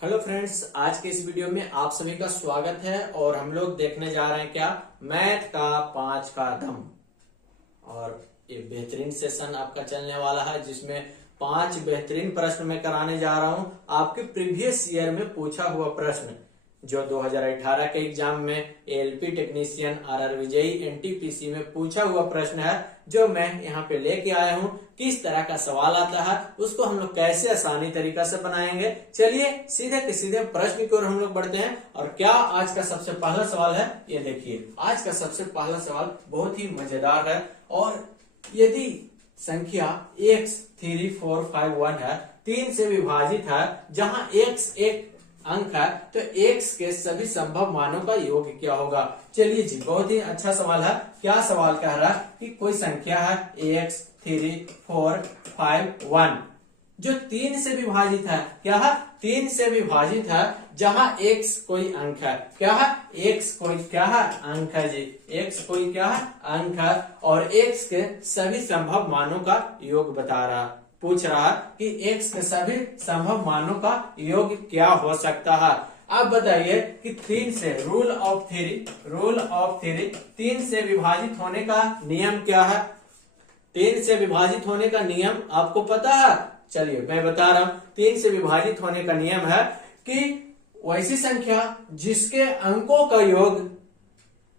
Hello friends, आज के इस वीडियो में आप सभी का स्वागत है और हम लोग देखने जा रहे हैं क्या मैथ का 5 का दम। और ये बेहतरीन सेशन आपका चलने वाला है जिसमें 5 बेहतरीन प्रश्न मैं कराने जा रहा हूं। आपके प्रीवियस ईयर में पूछा हुआ प्रश्न जो 2018 के एग्जाम में एएलपी टेक्नीशियन आरआर विजयी एनटीपीसी में पूछा हुआ प्रश्न है, जो मैं यहाँ पे लेके आया हूँ। किस तरह का सवाल आता है उसको हम लोग कैसे आसानी तरीका से बनाएंगे। चलिए सीधे के सीधे प्रश्न की ओर हम लोग बढ़ते हैं। और क्या आज का सबसे पहला सवाल है, ये देखिए। आज का सबसे पहला सवाल बहुत ही मजेदार है। और यदि संख्या x 3 4 5 1 है, 3 से विभाजित है, जहां x एक अंक है, तो x के सभी संभव मानों का योग क्या होगा। चलिए जी, बहुत ही अच्छा सवाल है। क्या सवाल कह रहा है कि कोई संख्या है x 3 4 5 1 जो 3 से विभाजित है। क्या है? 3 से विभाजित है, जहां x कोई अंक है। क्या है? x कोई क्या है? अंक है जी। x कोई क्या है? अंक है। और x के सभी संभव मानों का योग बता रहा, पूछ रहा कि x के सभी संभव मानों का योग क्या हो सकता है। अब बताइए कि 3 से रूल ऑफ थ्री 3 से विभाजित होने का नियम क्या है। 3 से विभाजित होने का नियम आपको पता है? चलिए मैं बता रहा हूं। 3 से विभाजित होने का नियम है कि वैसी संख्या जिसके अंकों का योग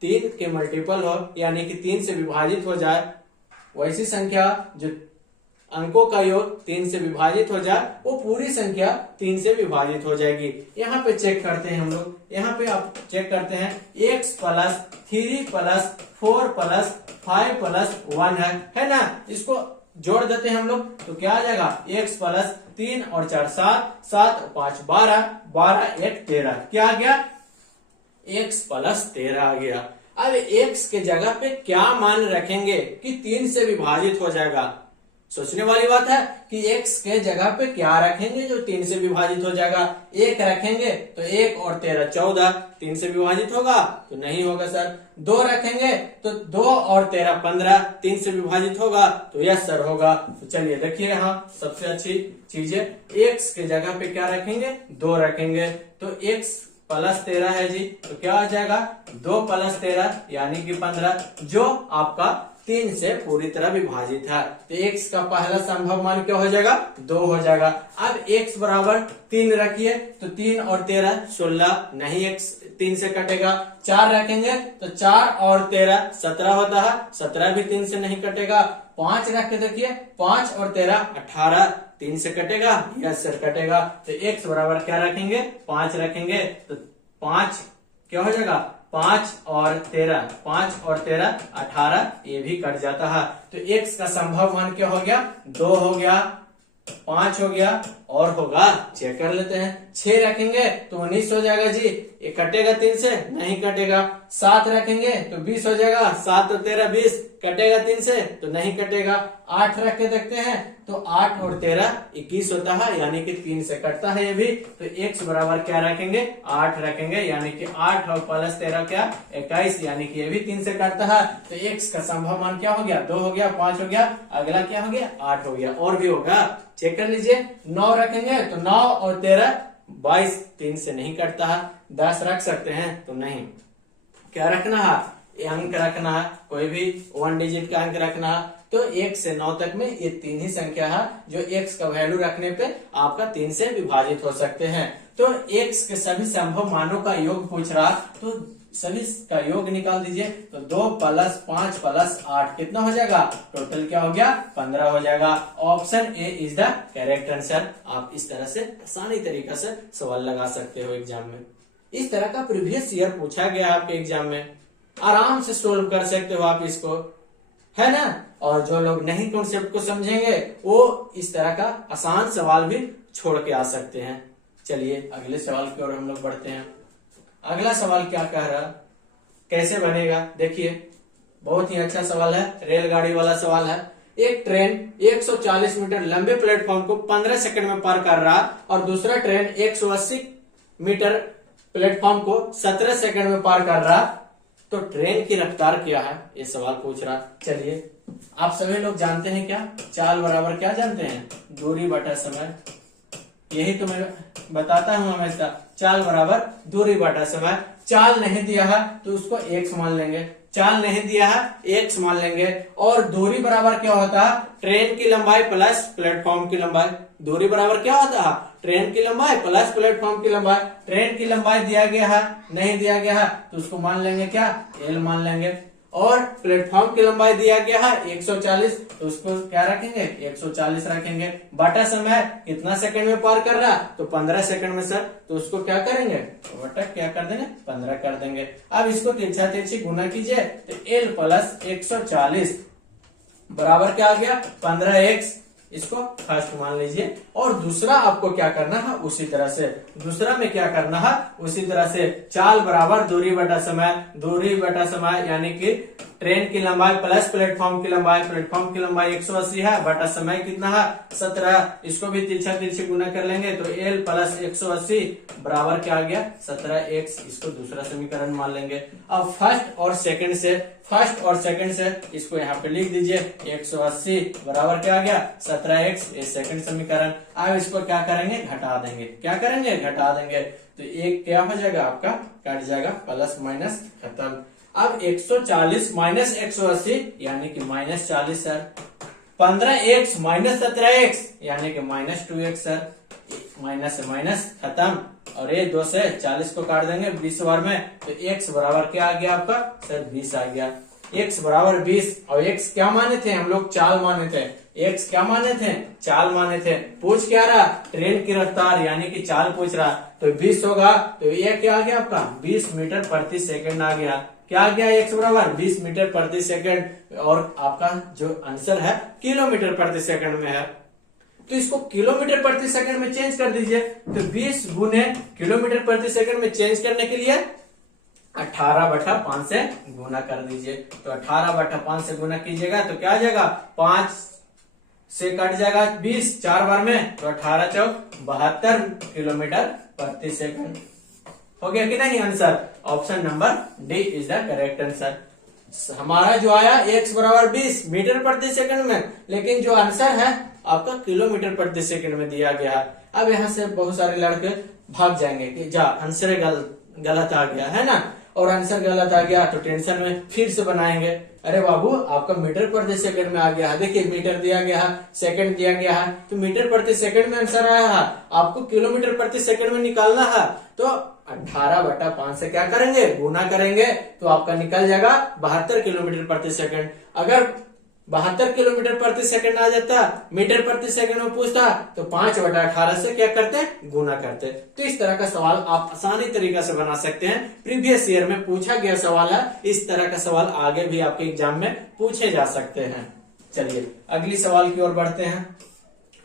3 के मल्टीपल हो, यानी कि 3 से विभाजित हो जाए, वैसी संख्या जो अंकों का योग 3 से विभाजित हो जाए, वो पूरी संख्या 3 से विभाजित हो जाएगी। यहाँ पे चेक करते हैं हम लोग। यहाँ पे आप चेक करते हैं x plus 3 plus 4 plus 5 plus 1 है ना। इसको जोड़ देते हैं हम लोग, तो क्या आ जाएगा? x प्लस 3 और 4 7, 7 और 5 12, 12 1 13। क्या आ गया? x प्लस 13 आ गया। अब x के जगह पे क्या मान रखेंगे कि 3 से विभाजित हो जाएगा। सोचने वाली बात है कि x के जगह पे क्या रखेंगे जो 3 से विभाजित हो जाएगा। 1 रखेंगे तो 1 और 13 14, 3 से विभाजित होगा तो नहीं होगा सर। 2 रखेंगे तो 2 और 13 15, 3 से विभाजित होगा तो यस सर होगा। तो चलिए देखिए, यहाँ सबसे अच्छी चीज है, x के जगह पे क्या रखेंगे? 2 रखेंगे। तो x प्लस 13 है जी, तो क्या आ जाएगा? 2 प्लस 13 यानी कि 15, जो आपका 3 से पूरी तरह विभाजित है। तो x का पहला संभव मान क्या हो जाएगा? 2 हो जाएगा। अब x बराबर 3 रखिए, तो 3 और 13 16, नहीं x 3 से कटेगा। 4 रखेंगे तो 4 और 13 17 होता है, 17 भी 3 से नहीं कटेगा। 5 रख के देखिए, 5 और 13 18, 3 से कटेगा? यस सर कटेगा। तो x बराबर क्या रखेंगे? 5 रखेंगे। तो 5 क्या हो जाएगा? 5 और 13 18, ये भी कट जाता है। तो x का संभव मान क्या हो गया? 2 हो गया, 5 हो गया, और होगा चेक कर लेते हैं। 6 रखेंगे तो 19 हो जाएगा जी, ये कटेगा 3 से? नहीं कटेगा। 7 रखेंगे तो 20 हो जाएगा, 7 और 13 20, कटेगा 3 से? तो नहीं कटेगा। 8 रख के देखते हैं, तो 8 और 13 21 होता है, यानी कि 3 से कटता है ये भी। तो x बराबर क्या रखेंगे? 8 रखेंगे, यानी कि 8 और प्लस 13 क्या? 21, यानी कि ये भी 3 से कटता है। तो x का संभव मान क्या हो गया? 2 हो गया, 5 हो गया, अगला क्या हो गया? 8 हो गया, और भी होगा, चेक कर लीजिए। 9 रखेंगे तो 9 और 13 22, 3 से नहीं कटता है। 10 रख सकते हैं? तो नहीं। क्या रखना है? अंक रखना है, कोई भी 1 डिजिट का अंक रखना है। तो 1 से 9 तक में ये 3 ही संख्या है जो x का वैल्यू रखने पे आपका 3 से विभाजित हो सकते हैं। तो x के सभी संभव मानों का योग पूछ रहा, तो सभी का योग निकाल दीजिए। तो 2 प्लस 5 प्लस 8 कितना हो जाएगा? टोटल क्या हो गया? 15 हो जाएगा। Option A is the correct answer. आप इस तरह से आसानी तरीका से सवाल लगा सकते हो एग्जाम में। इस तरह का प्रीवियस ईयर पूछा गया आपके एग्जाम में, आराम से सोल्व कर सकते हो आप इसको, है ना। और जो लोग नहीं कॉन्सेप्ट को समझेंगे वो इस तरह का आसान सवाल भी छोड़ के आ सकते हैं। चलिए अगले सवाल की ओर हम लोग बढ़ते हैं। अगला सवाल क्या कह रहा, कैसे बनेगा देखिए। बहुत ही अच्छा सवाल है, रेलगाड़ी वाला सवाल है। एक ट्रेन 140 मीटर लंबे प्लेटफॉर्म को 15 सेकंड में पार कर रहा, और दूसरा ट्रेन 180 मीटर प्लेटफॉर्म को 17 सेकंड में पार कर रहा, तो ट्रेन की रफ्तार क्या है? ये सवाल पूछ रहा। चलिए आप सभी लोग जानते हैं क्या? चाल बराबर क्या जानते हैं? दूरी बटा समय। यही तो मैं बताता हूं हमेशा, चाल बराबर दूरी बटा समय। चाल नहीं दिया है तो उसको x मान लेंगे, चाल नहीं दिया है x मान लेंगे। और दूरी बराबर क्या होता है, ट्रेन की लंबाई प्लस प्लेटफॉर्म की लंबाई। दूरी बराबर क्या होता है, ट्रेन की लंबाई प्लस प्लेटफॉर्म की लंबाई। ट्रेन की लंबाई दिया गया है, नहीं दिया गया है तो उसको मान लेंगे क्या, l मान लेंगे। और प्लेटफॉर्म की लंबाई दिया गया है 140, तो उसको क्या रखेंगे, 140 रखेंगे। बटा समय कितना सेकंड में पार कर रहा, तो 15 सेकंड में सर, तो उसको क्या करेंगे, बटा क्या कर देंगे, 15 कर देंगे। अब इसको तिरछा तिरछी गुना कीजिए तो l प्लस 140 बराबर क्या आ गया, 15x। इसको फर्स्ट मान लीजिए। और दूसरा आपको क्या करना है, उसी तरह से दूसरा में क्या करना है, उसी तरह से चाल बराबर दूरी बटा समय। दूरी बटा समय यानी कि ट्रेन की लंबाई प्लस प्लेटफॉर्म की लंबाई। प्लेटफॉर्म की लंबाई 180 है, बटा समय कितना है, 17। इसको भी तिरछा तिरछी गुना कर लेंगे तो l प्लस 180 बराबर क्या आ गया, 17x। इसको दूसरा समीकरण मान लेंगे। अब फर्स्ट और सेकंड से इसको यहाँ पे लिख दीजिए, 180 बराबर क्या आ गया, 17x, ये सेकंड समीकरण। अब इसको क्या करेंगे, घटा देंगे। क्या करेंगे, घटा देंगे। तो एक क्या हो जाएगा, आपका कट जाएगा, प्लस माइनस खत्म। अब 140 माइनस 180 यानी कि minus 40 sir. 15x minus 17x यानी कि माइनस 2x सर। माइनस से माइनस खत्म। और ये 2 से 40 को काट देंगे 20 बार में, तो x बराबर क्या आ गया आपका सर, 20 आ गया। x बराबर 20। और x क्या माने थे हम लोग, चाल माने थे। x क्या माने थे, चाल माने थे। पूछ क्या रहा, ट्रेन की रफ्तार यानी कि चाल पूछ रहा, तो 20 होगा। तो ये क्या आ गया आपका, 20 मीटर प्रति सेकंड आ गया। क्या आ गया, x बराबर 20 मीटर प्रति सेकंड। और आपका जो आंसर है किलोमीटर प्रति सेकंड में है, तो इसको किलोमीटर प्रति सेकंड में चेंज कर दीजिए। तो 20 गुने किलोमीटर प्रति सेकंड में चेंज करने के लिए 18/5 से गुना कर दीजिए। तो 18/5 से गुना कीजिएगा तो क्या आ जाएगा, 5 से कट जाएगा 20 4 बार में, तो 18 चौक 72 किलोमीटर प्रति सेकंड। हो गया कि नहीं answer. Option number D is the correct answer. हमारा जो आया x बराबर 20 मीटर प्रति सेकंड में, लेकिन जो आंसर है आपका किलोमीटर प्रति सेकंड में दिया गया है। अब यहाँ से बहुत सारे लड़के भाग जाएंगे कि जा आंसर गलत आ गया है ना, और आंसर गलत आ गया तो टेंशन में फिर से बनाएंगे। अरे बाबू आपका मीटर प्रति सेकंड में आ गया है, देखिए मीटर दिया गया है, सेकंड दिया गया है, तो मीटर प्रति सेकंड में आंसर आया है। आपको किलोमीटर प्रति सेकंड में निकालना है, तो 18/5 से क्या करेंगे, गुना करेंगे, तो आपका निकल जाएगा 72 किलोमीटर प्रति सेकंड। अगर 72 किलोमीटर प्रति सेकंड आ जाता, मीटर प्रति सेकंड में पूछता, तो 5/18 से क्या करते, गुना करते। तो इस तरह का सवाल आप आसानी तरीका से बना सकते हैं। प्रीवियस ईयर में पूछा गया सवाल है, इस तरह का सवाल आगे भी आपके एग्जाम में पूछे जा सकते हैं। चलिए अगली सवाल की ओर बढ़ते हैं।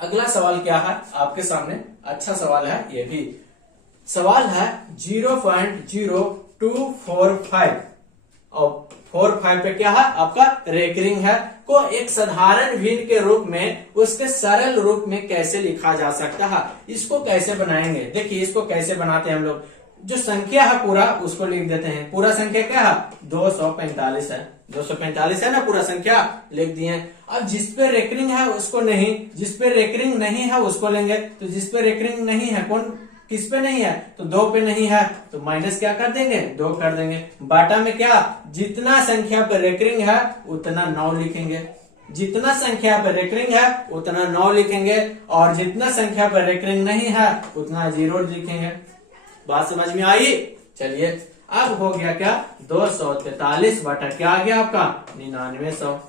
अगला सवाल क्या है आपके सामने, अच्छा सवाल है ये भी। सवाल है 0.0245 और 45 पे क्या है आपका रेकरिंग है, को एक साधारण भिन्न के रूप में उसके सरल रूप में कैसे लिखा जा सकता है। इसको कैसे बनाएंगे, देखिए इसको कैसे बनाते हैं हम लोग। जो संख्या है पूरा उसको लिख देते हैं। पूरा संख्या क्या है, 245 है। 245 है ना पूरा संख्या, लिख दिए। अब जिस पे रेकरिंग है उसको नहीं, जिस पे रेकरिंग नहीं है उसको लेंगे। तो जिस पे रेकरिंग नहीं है, कौन किस पे नहीं है, तो 2 पे नहीं है, तो माइनस क्या कर देंगे, 2 कर देंगे। बाटा में क्या, जितना संख्या पे रेकरिंग है उतना 9 लिखेंगे। जितना संख्या पे रेकरिंग है उतना 9 लिखेंगे, और जितना संख्या पे रेकरिंग नहीं है उतना 0 लिखेंगे। बात समझ में आई। चलिए अब हो गया क्या, 243 बटा क्या आ गया आपका 9900।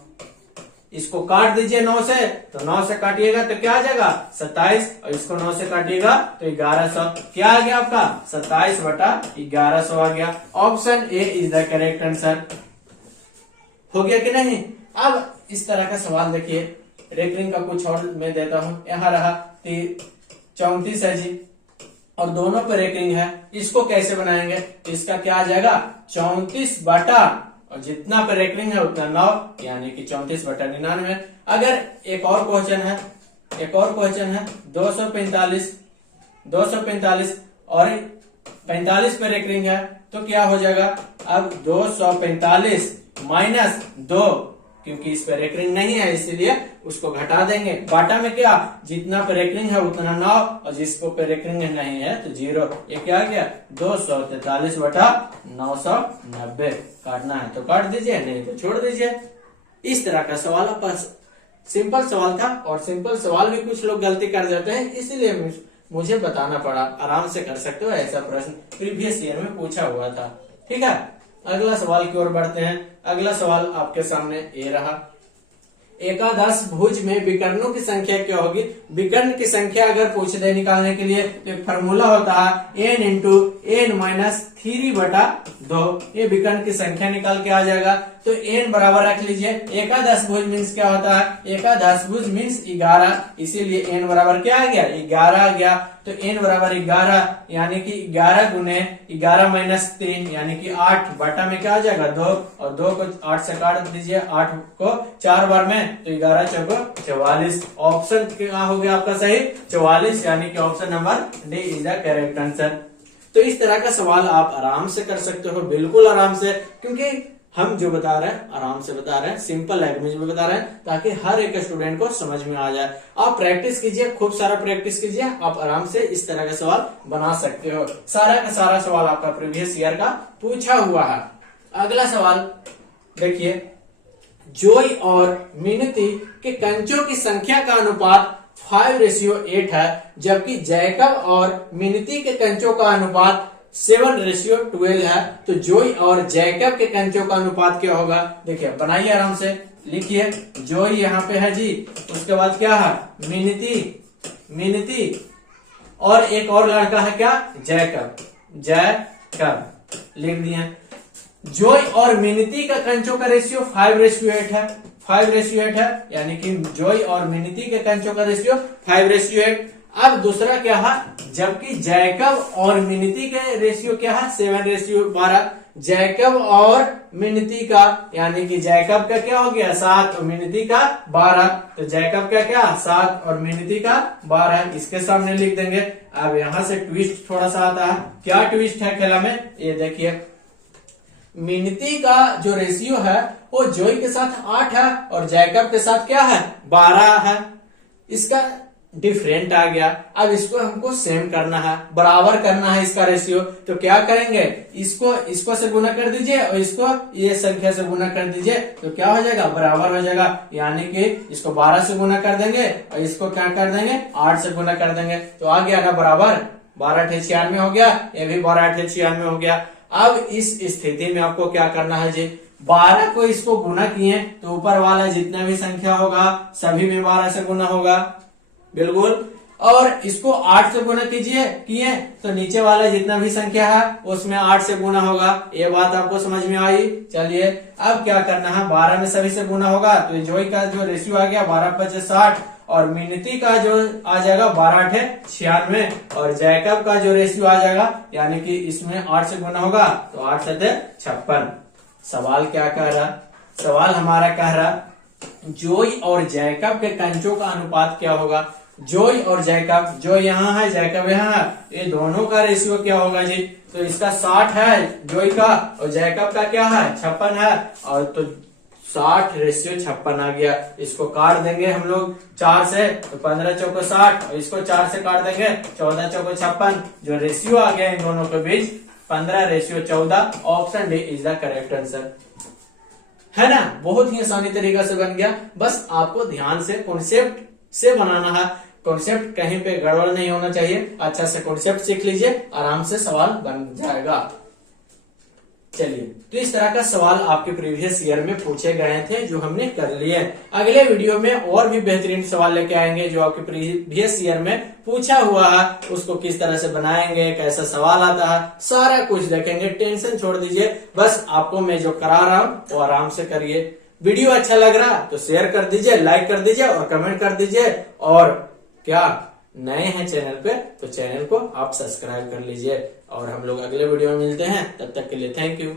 इसको काट दीजिए 9 से, तो 9 से काटिएगा तो क्या आ जाएगा 27, और इसको 9 से काटिएगा तो 1100। क्या आ गया आपका 27 बटा 1100 आ गया। Option A is the correct answer. हो गया कि नहीं। अब इस तरह का सवाल देखिए, रेकरिंग का कुछ और मैं देता हूं। यहाँ रहा 34 है जी, और दोनों पर रेकरिंग है। इसको कैसे बनाएंगे, इसका क्या आ जाएगा 34 बटा, और जितना पे रेकरिंग है उतना 9, यानी कि 34 बटा 99। अगर एक और क्वेश्चन है, 245 और 45 पे रेकरिंग है, तो क्या हो जाएगा, अब 245 माइनस 2 क्योंकि इस पे रेकरिंग नहीं है इसीलिए उसको घटा देंगे। बाटा में क्या, जितना पे रेकरिंग है उतना 9 और जिसको पे रेकरिंग नहीं है तो 0। ये क्या आ गया 243 बटा 990। काटना है तो काट दीजिए, नहीं तो छोड़ दीजिए। इस तरह का सवाल आपका सिंपल सवाल था, और सिंपल सवाल भी कुछ लोग गलती कर देते हैं, इसीलिए मुझे बताना पड़ा। आराम से कर सकते हो, ऐसा प्रश्न प्रीवियस ईयर में पूछा हुआ था। ठीक है, अगला सवाल की ओर बढ़ते हैं। अगला सवाल आपके सामने ये रहा, एकादश भुज में विकर्णों की संख्या क्या होगी। विकर्ण की संख्या अगर पूछ दे निकालने के लिए तो एक फॉर्मूला होता है n इंटू n माइनस 3 बटा 2। ये विकर्ण की संख्या निकाल के आ जाएगा। तो n बराबर रख लीजिए, एकादश भुज मीन्स क्या होता है, एकादश भुज मीन्स 11, इसीलिए n बराबर क्या आ गया 11 आ गया। तो n बराबर 11 यानी कि 11 गुने 11 माइनस 3 यानी कि 8 बटा में क्या आ जाएगा 2, और 2 को 8 से काट दीजिए, 8 को 4 बार में तो 11 चौको 44। ऑप्शन क्या हो गया आपका सही 44, यानी कि option number D is the correct answer. तो इस तरह का सवाल आप आराम से कर सकते हो, बिल्कुल आराम से, क्योंकि हम जो बता रहे हैं आराम से बता रहे हैं, सिंपल लैंग्वेज में बता रहे हैं, ताकि हर एक स्टूडेंट को समझ में आ जाए। आप प्रैक्टिस कीजिए, खूब सारा प्रैक्टिस कीजिए, आप आराम से इस तरह का सवाल बना सकते हो। सारा का सारा सवाल आपका प्रीवियस ईयर का पूछा हुआ है। अगला सवाल देखिए, जोई और मिनती के कंचों की संख्या का अनुपात 5:8 है, जबकि जैकब और मिनती के कंचों का अनुपात 7:12 है। तो जोई और जैकब के कंचों का अनुपात क्या होगा। देखिए बनाइए आराम से, लिखिए जोई यहाँ पे है जी, उसके बाद क्या है मिनती और एक और लड़का है क्या जैकब लिख दिए। जोई और मिनती का कंचों का रेशियो 5:8 है, 5:8 है, यानी कि जोई और मिनती के कंचों का रेशियो 5:8। अब दूसरा क्या है, जबकि जैकब और मिनती के रेशियो क्या है 7:12। जैकब और मिनती का, यानी कि जैकब का क्या हो गया 7 और मिनती का 12। तो जैकब का क्या 7 और मिनती का 12, इसके सामने लिख देंगे। अब यहाँ से ट्विस्ट थोड़ा सा आता है, क्या ट्विस्ट है खेला में, ये देखिए मिनती का जो रेशियो है वो जोई के साथ 8 है और जैकब के साथ क्या है 12 है, इसका डिफरेंट आ गया। अब इसको हमको सेम करना है, बराबर करना है इसका रेशियो। तो क्या करेंगे, इसको से गुना कर दीजिए और इसको ये संख्या से गुना कर दीजिए, तो क्या हो जाएगा बराबर हो जाएगा। यानी कि इसको 12 से गुना कर देंगे और इसको क्या कर देंगे 8 से गुना कर देंगे, तो आ गया ना बराबर। 12×8 हो गया, ये भी 12×8 हो गया। अब इस स्थिति में आपको क्या करना है जी, 12 को इसको गुना किए तो ऊपर वाला जितना भी संख्या होगा सभी में 12 से गुना होगा, बिल्कुल। और इसको 8 से गुना किए तो नीचे वाला जितना भी संख्या है उसमें 8 से गुना होगा। ये बात आपको समझ में आई। चलिए अब क्या करना है, 12 में सभी से गुना होगा तो जोई का जो रेशियो आ गया 12×5=60 और मिनती का जो आ जाएगा 12×8=96 और जैकब का जो रेशियो आ जाएगा, यानी कि इसमें 8 से गुना होगा तो 8×7=56। सवाल क्या कह रहा, सवाल हमारा कह रहा जोई और जैकब के कंचों का अनुपात क्या होगा। जोई और जैकब, जो यहाँ है जैकब यहाँ है, ये दोनों का रेशियो क्या होगा जी, तो इसका 60 है जोई का और जैकब का क्या है 56 है, और तो 60:56 आ गया। इसको काट देंगे हम लोग 4 से, तो 15×4=60 और इसको 4 से काट देंगे 14×4=56। जो रेशियो आ गया इन दोनों के बीच 15:14। Option D is the correct answer, है ना। बहुत ही आसानी तरीका से बन गया, बस आपको ध्यान से कॉन्सेप्ट से बनाना है। कॉन्सेप्ट कहीं पे गड़बड़ नहीं होना चाहिए, अच्छा से कॉन्सेप्ट सीख लीजिए, आराम से सवाल बन जाएगा। चलिए, तो इस तरह का सवाल आपके प्रीवियस ईयर में पूछे गए थे जो हमने कर लिए। अगले वीडियो में और भी बेहतरीन सवाल लेके आएंगे जो आपके प्रीवियस ईयर में पूछा हुआ है, उसको किस तरह से बनाएंगे, कैसा सवाल आता है, सारा कुछ देखेंगे। टेंशन छोड़ दीजिए, बस आपको मैं जो करा रहा हूँ वो आराम से करिए। वीडियो अच्छा लग रहा तो शेयर कर दीजिए, लाइक कर दीजिए और कमेंट कर दीजिए। और क्या नए हैं चैनल पे तो चैनल को आप सब्सक्राइब कर लीजिए। और हम लोग अगले वीडियो में मिलते हैं, तब तक के लिए थैंक यू।